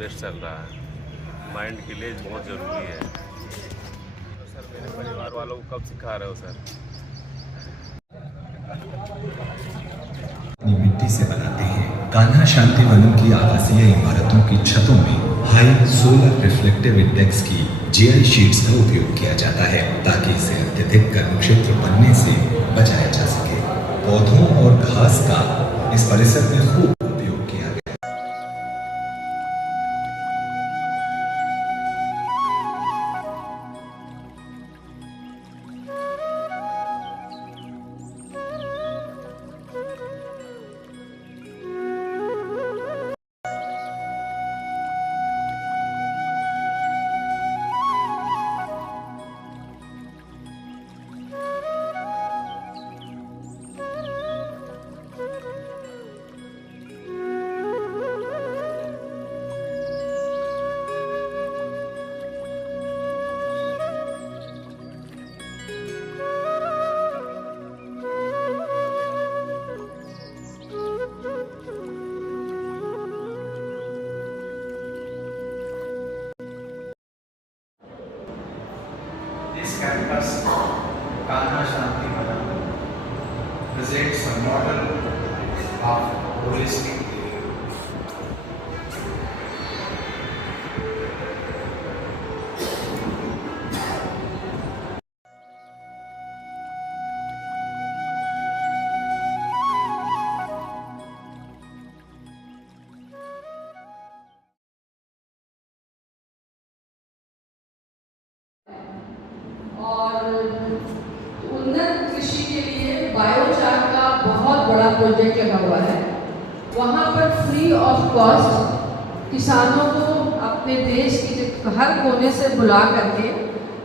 Best चल रहा है। माइंड के लिए बहुत ज़रूरी है। तो सर मेरे परिवार वालों को कब सिखा रहे हो सर? अपनी मिट्टी से बनाते हैं। कान्हा शांति वनम की आवासीय इमारतों की छतों में हाई सोलर रिफ्लेक्टिव इंडेक्स की जीआई शीट्स का उपयोग किया जाता है ताकि इसे अत्यधिक गर्म क्षेत्र बनने से बचाया जा सके। पौधों और घास का इस परिसर में खूब उपयोग किया गया। This campus, Kanha Shanti Vanam, presents a model of holistic living. और उन्नत कृषि के लिए बायोचार का बहुत बड़ा प्रोजेक्ट लगा हुआ है। वहाँ पर फ्री ऑफ कॉस्ट किसानों को अपने देश के हर कोने से बुला करके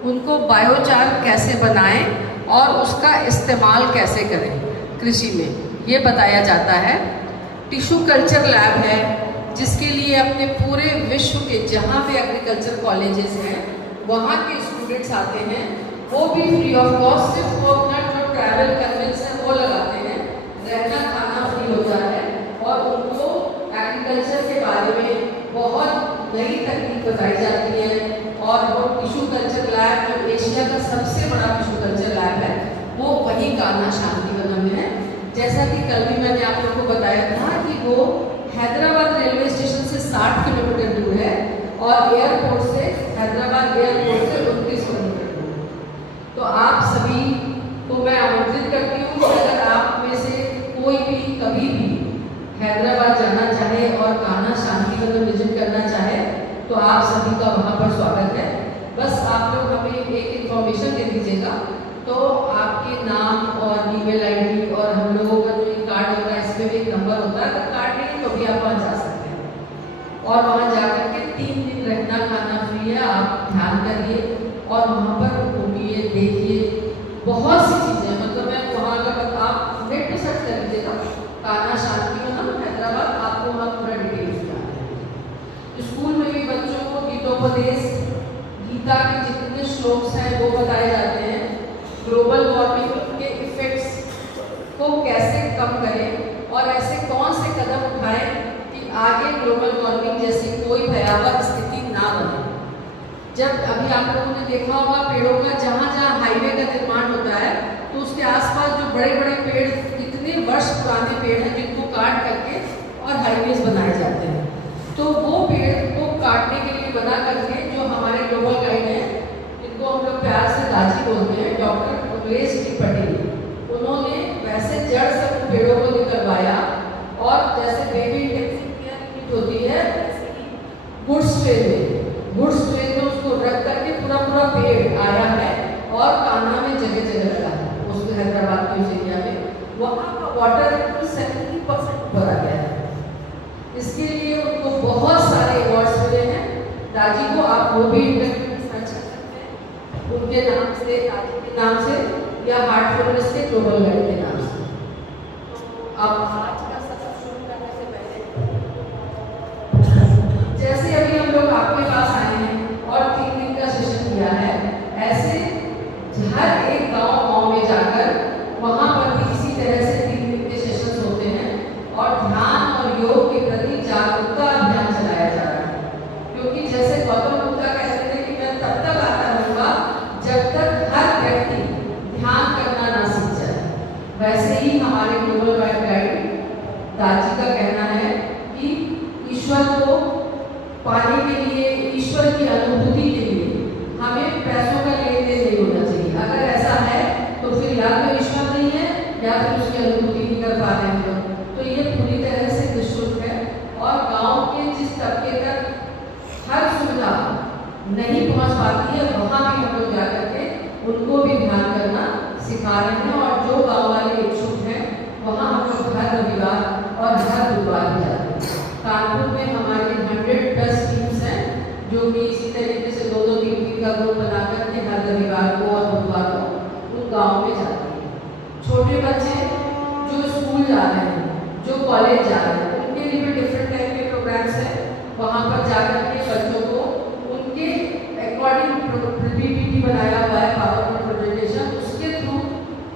उनको बायोचार कैसे बनाएं और उसका इस्तेमाल कैसे करें कृषि में, ये बताया जाता है। टिश्यू कल्चर लैब है जिसके लिए अपने पूरे विश्व के जहाँ पे एग्रीकल्चर कॉलेजेस हैं वहाँ के स्टूडेंट्स आते हैं, वो भी फ्री ऑफ कॉस्ट। सिर्फ वो अपना जो ट्रैवल कन्वेंस है वो लगाते हैं, रहना खाना फ्री होता है और उनको एग्रीकल्चर के बारे में बहुत नई तकनीक बताई जाती है। और वो टिश्यू कल्चर लैब जो एशिया का सबसे बड़ा टिश्यू कल्चर लैब है वो वही कान्हा शांति वनम में है। जैसा कि कल भी मैंने आप लोगों को बताया था कि वो हैदराबाद रेलवे स्टेशन से 60 किलोमीटर दूर है और एयरपोर्ट से हैदराबाद एयरपोर्ट से 29 किलोमीटर दूर। तो आप सभी को मैं आमंत्रित करती हूँ कि अगर आप में से कोई भी कभी भी हैदराबाद जाना चाहे और कान्हा शांति वनम विजिट करना चाहे तो आप सभी का वहाँ पर स्वागत है। बस आप लोग हमें एक इन्फॉर्मेशन दे दीजिएगा, तो आपके नाम और ईमेल आईडी और हम लोगों का जो कार्ड होता है इसमें भी एक नंबर होता है, अगर कार्ड नहीं तो भी आप वहाँ जा सकते हैं। और वहाँ जाकर के 3 दिन रहना खाना फ्री है, आप ध्यान करिए और वहाँ पर घूमिए, देखिए बहुत सी चीज़ें। मतलब मैं वहाँ अगर आप नेट पर सर्च कर लीजिएगा कान्हा शांति वनम हैदराबाद, आपको वहाँ पूरा डिटेल्स मिला है। स्कूल में भी बच्चों को गीतोपदेश, गीता के जितने श्लोक्स हैं वो बताए जाते हैं। ग्लोबल वार्मिंग के इफेक्ट्स को कैसे कम करें और ऐसे कौन से कदम उठाएं कि आगे ग्लोबल वार्मिंग जैसी कोई भयावह स्थिति ना बने। जब अभी आप लोगों ने देखा होगा पेड़ों का जहाँ जहाँ हाईवे का निर्माण होता है तो उसके आसपास जो बड़े बड़े पेड़, कितने वर्ष पुराने पेड़ हैं जिनको काट करके और हाईवेज बनाए जाते हैं, तो वो पेड़ को काटने के लिए बना करके जो हमारे ग्लोबल गाइड हैं जिनको हम लोग प्यार से दाजी बोलते हैं, डॉक्टर कमलेश जी पटेल, उन्होंने वैसे जड़ से उन पेड़ों को निकलवाया और जैसे बेबी इंटेंसिव केयर यूनिट होती है गुड्स ट्रेन में उसको रख करके पूरा पेड़ आया है और कान्हा में जगह जगह लगा है। उसमें हैदराबाद के उस एरिया में वहाँ का वाटर लेवल 70% ऊपर आ गया है। इसके लिए उनको बहुत सारे अवार्ड्स मिले हैं। दाजी को आप वो भी इंटरनेट में सर्च कर सकते हैं उनके नाम से, दाजी के नाम से या हार्टफुलनेस के ग्लोबल गाइड के नाम से। अब आज का सत्र शुरू करने से पहले जैसे अभी हम लोग आपके पास आए हैं और 3 दिन का सेशन किया है, ऐसे हर एक गांव में जाकर वहां पर भी इसी तरह से 3 दिन के सेशंस होते हैं और ध्यान और योग के प्रति जागरूकता अभियान चलाया जा रहा है। ही हमारे ग्लोबल गाइड दाजी का कहना है कि ईश्वर को पाने के लिए, ईश्वर की अनुभूति के लिए हमें पैसों का लेन देन नहीं होना चाहिए। अगर ऐसा है तो फिर या तो ईश्वर नहीं है या फिर उसकी अनुभूति नहीं कर पा रहे हैं। तो ये पूरी तरह से निःशुल्क है और गांव के जिस तबके तक हर सुविधा नहीं पहुंच पाती है वहाँ भी हम लोग जा करके उनको भी ध्यान करना सिखा रहे हैं। और जो गाँव वाले इच्छुक हैं वहाँ हम लोग हर रविवार और हर बुधवार भी जाते हैं। कानपुर में हमारी 100+ टीम्स हैं जो कि इसी तरीके से 2-2, 3-3 का ग्रुप बना करके हर रविवार को और बुधवार को उन गाँव में जाते हैं। छोटे बच्चे जो स्कूल जा रहे हैं, जो कॉलेज जा रहे हैं, उनके लिए भी डिफरेंट टाइप के प्रोग्राम्स हैं। वहाँ पर जाकर के बच्चों को उनके अकॉर्डिंग पीपीटी बनाया हुआ है, पावर पॉइंट प्रेजेंटेशन, उसके थ्रू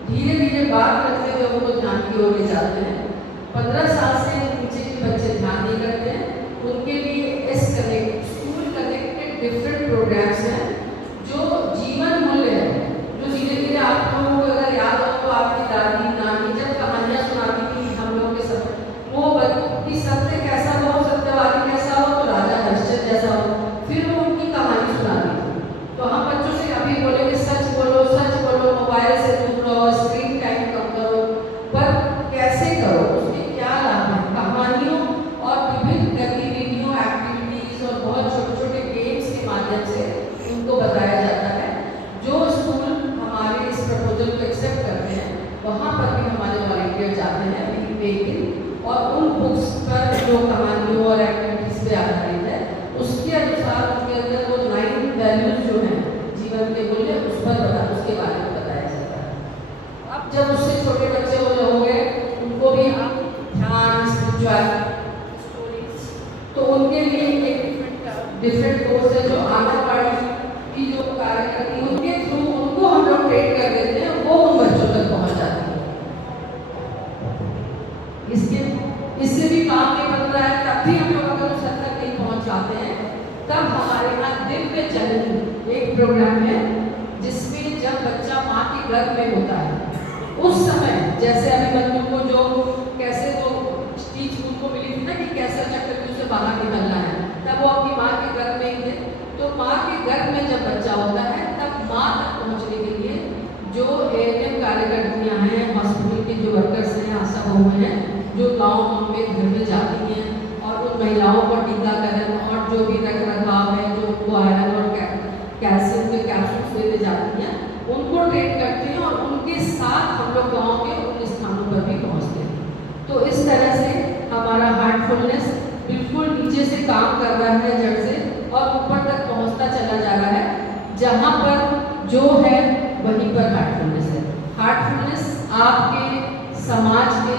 धीरे धीरे बात करते हुए उनको ध्यान की ओर ले जाते हैं। 15 साल से नीचे के बच्चे ध्यान नहीं करते हैं, उनके लिए स्कूल कनेक्टेड डिफरेंट प्रोग्राम्स हैं जो जीवन मूल्य है, जो धीरे धीरे आप लोगों को अगर याद हो तो आपकी दादी नानी जब कहानियाँ सुनाती थी हम लोग के साथ, वो कि सत्य कैसा हो, सत्यवादी कैसा हो, तो राजा हरिश्चंद्र जैसा हो, फिर वो उनकी कहानी सुनाती थी। तो हम बच्चों से अभी बोलेंगे सच बोलो, मोबाइल से दूर रहो, स्क्रीन टाइम कम करो, पर कैसे करो, उसके क्या लाभ है। कहानियों और विभिन्न गतिविधियों, एक्टिविटीज और बहुत छोटे छोटे गेम्स के माध्यम से उनको बताया जाता है। जो स्कूल हमारे इस प्रपोजल को एक्सेप्ट करते हैं वहाँ पर भी हमारे वॉलंटियर जाते हैं एक दिन, और उन बुक्स पर जो कहानियों और एक्टिविटीज पे आधारित है उसके अनुसार उनके अंदर वो 9 वैल्यूज जो हैं जीवन के मूल्य, उस पर उसके बारे में बताया जाता है। अब जब उससे छोटे बच्चे हो गए उनको भी आप ध्यान, स्टोरीज, तो उनके लिए एक डिफरेंट कोर्स है जो आंगनबाड़ी की जो कार्य करती है उनके थ्रू उनको हम लोग ट्रेन कर देते हैं, वो उन बच्चों तक पहुँच जाती है। इससे भी काम नहीं बन रहा है, तब भी हम लोग अगर उस हद तक नहीं पहुँच जाते हैं, तब हमारे यहाँ दिव्य जननी एक प्रोग्राम है जिसमें जब बच्चा माँ के गर्भ में होता है उस समय, जैसे अभी बच्चों को जो कैसे वो स्पीच उनको मिली थी ना कि कैसे चक्रव्यूह से बाहर निकलना है, तब वो अपनी माँ के गर्भ में ही थे। तो माँ के गर्भ में जब बच्चा होता है तब माँ तक पहुँचने के लिए जो ANM कार्यकर्तियाँ हैं, हॉस्पिटल के जो वर्कर्स हैं, आशा बहुएं हैं, जो गाँव में घर में जाती हैं और उन महिलाओं को टीकाकरण और जो भी रख रखाव है, जो उनको आयरन और कैल्शियम के कैप्सूल्स देते जाती हैं, उनको ट्रेन करते हैं और उनके साथ हम लोग गाँव के उन स्थानों पर भी पहुँचते हैं। तो इस तरह से हमारा हार्टफुलनेस बिल्कुल नीचे से काम कर रहा है, जड़ से, और ऊपर तक पहुँचता चला जा रहा है। जहाँ पर जो है वहीं पर हार्टफुलनेस है। हार्टफुलनेस आपके समाज के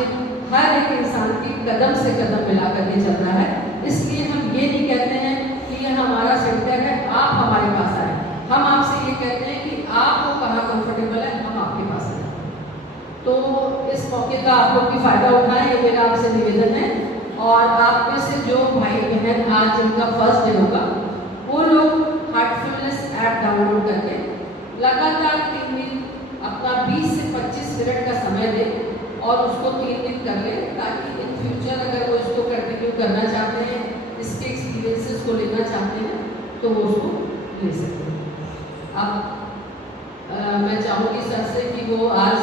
हर एक इंसान की कदम से कदम मिला करके चल रहा है। इसलिए हम ये नहीं कहते हैं कि यह हमारा सेंटर है, आप हमारे पास आए। हम आपसे ये कहते हैं कि आपको कहाँ कंफर्टेबल है, हम आपके पास आए। तो इस मौके का आप लोग भी फायदा उठाएं, ये मेरा आपसे निवेदन है। और आप में से जो भाई बहन आज जिनका फर्स्ट डे होगा, वो लोग हार्टफुलनेस ऐप डाउनलोड करके लगातार 3 दिन अपना 20 से 25 मिनट का समय दें और उसको 3 दिन कर लें, ताकि इन फ्यूचर अगर वो इसको कंटिन्यू करना चाहते हैं, इसके एक्सपीरियंसेस को लेना चाहते हैं, तो वो उसको ले सकते हैं। अब मैं चाहूँगी सर से कि वो आज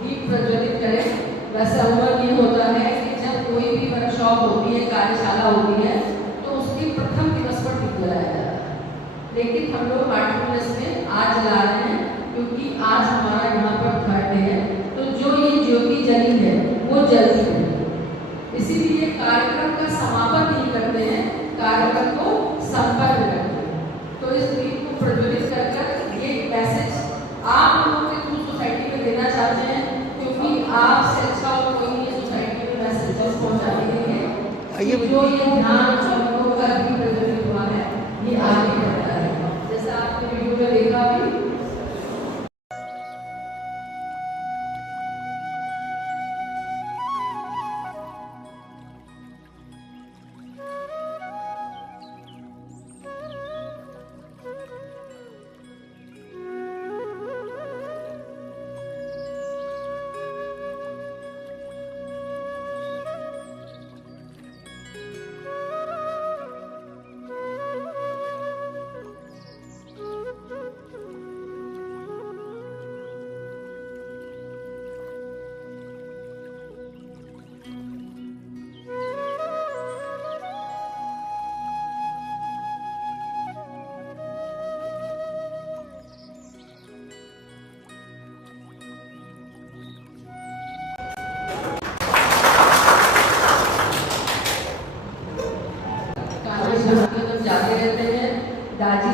दीप प्रज्वलित करें। वैसे अमूमन ये होता है कि जब कोई भी वर्कशॉप होती है, कार्यशाला होती है, तो उसके प्रथम दिवस पर दीप जलाया जाता है, लेकिन हम लोग हार्टफुलनेस में आज जला रहे हैं क्योंकि आज हमारा यहाँ पर थर्ड डे है। तो जो ये ज्योति जली है वो जलती है, इसीलिए कार्यक्रम का समापन नहीं करते हैं, कार्यक्रम को संपन्न करते हैं। तो इस दीप को प्रज्वलित कर ये मैसेज आप लोगों के थ्रू सोसाइटी में देना चाहते हैं, क्योंकि आपसे अच्छा और कोई नहीं सोसाइटी में मैसेजेस पहुँचाने के लिए। जो ये ध्यान लोगों का भी प्रज्वलित हुआ है, ये आगे बढ़ता है, जैसा आपने वीडियो में देखा भी।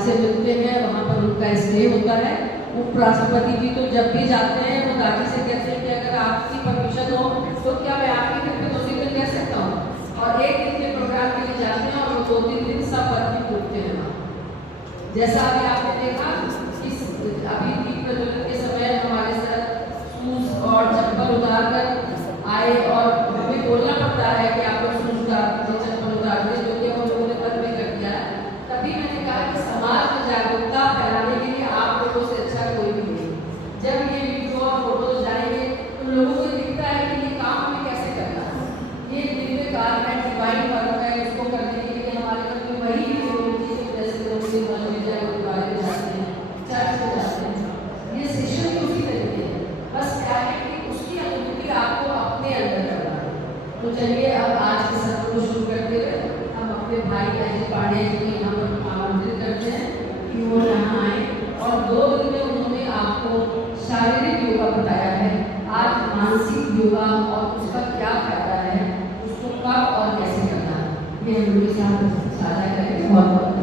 से मिलते हैं, वहाँ पर उनका स्टे होता है। उपराष्ट्रपति जी तो जब भी जाते हैं वो दादी से कहते हैं कि अगर आपकी परमिशन हो तो क्या मैं आपके घर पे 2 दिन रह सकता हूँ, और 1 दिन के प्रोग्राम के लिए जाते हैं और 2-3 दिन सब बर्फी टूटते हैं वहाँ। जैसा अभी आपने देखा कि अभी दीप प्रज्वलन के समय हमारे साथ शूज और चप्पल उतार कर आए और हमें बोलना पड़ता है कि आप लोग शूज उतार दीजिए, चप्पल उतार दीजिए, जो कि हम लोगों ने बंद भी कर दिया है। तभी मैंने कहा कि समाज में जागरूकता फैलाने के लिए आप लोगों से अच्छा कोई भी नहीं। जब ये वीडियो और फोटोज जाएंगे तो लोगों को दिखता है कि ये काम हमें कैसे करना है, ये दिव्य कार्य है, डिवाइन वर्क है, इसको करने के लिए हमारे घर में वही जैसे लोग गुरुद्वारे में जाते हैं, चर्च में जाते हैं, ये सेशन भी उसी तरीके है। बस क्या है कि उसकी अनुभूति आपको अपने अंदर करना है। तो चलिए अब आज के सत्र को शुरू करते हुए हम अपने भाई अजय पांडे जी को यहाँ पर आमंत्रित करते हैं कि वो यहाँ आए, और 2 दिन में उन्होंने आपको शारीरिक योगा बताया है। आज मानसिक योगा और उसका क्या फायदा है, उसको कब और कैसे करना है, ये हम लोग के साथ साझा करेंगे। बहुत बहुत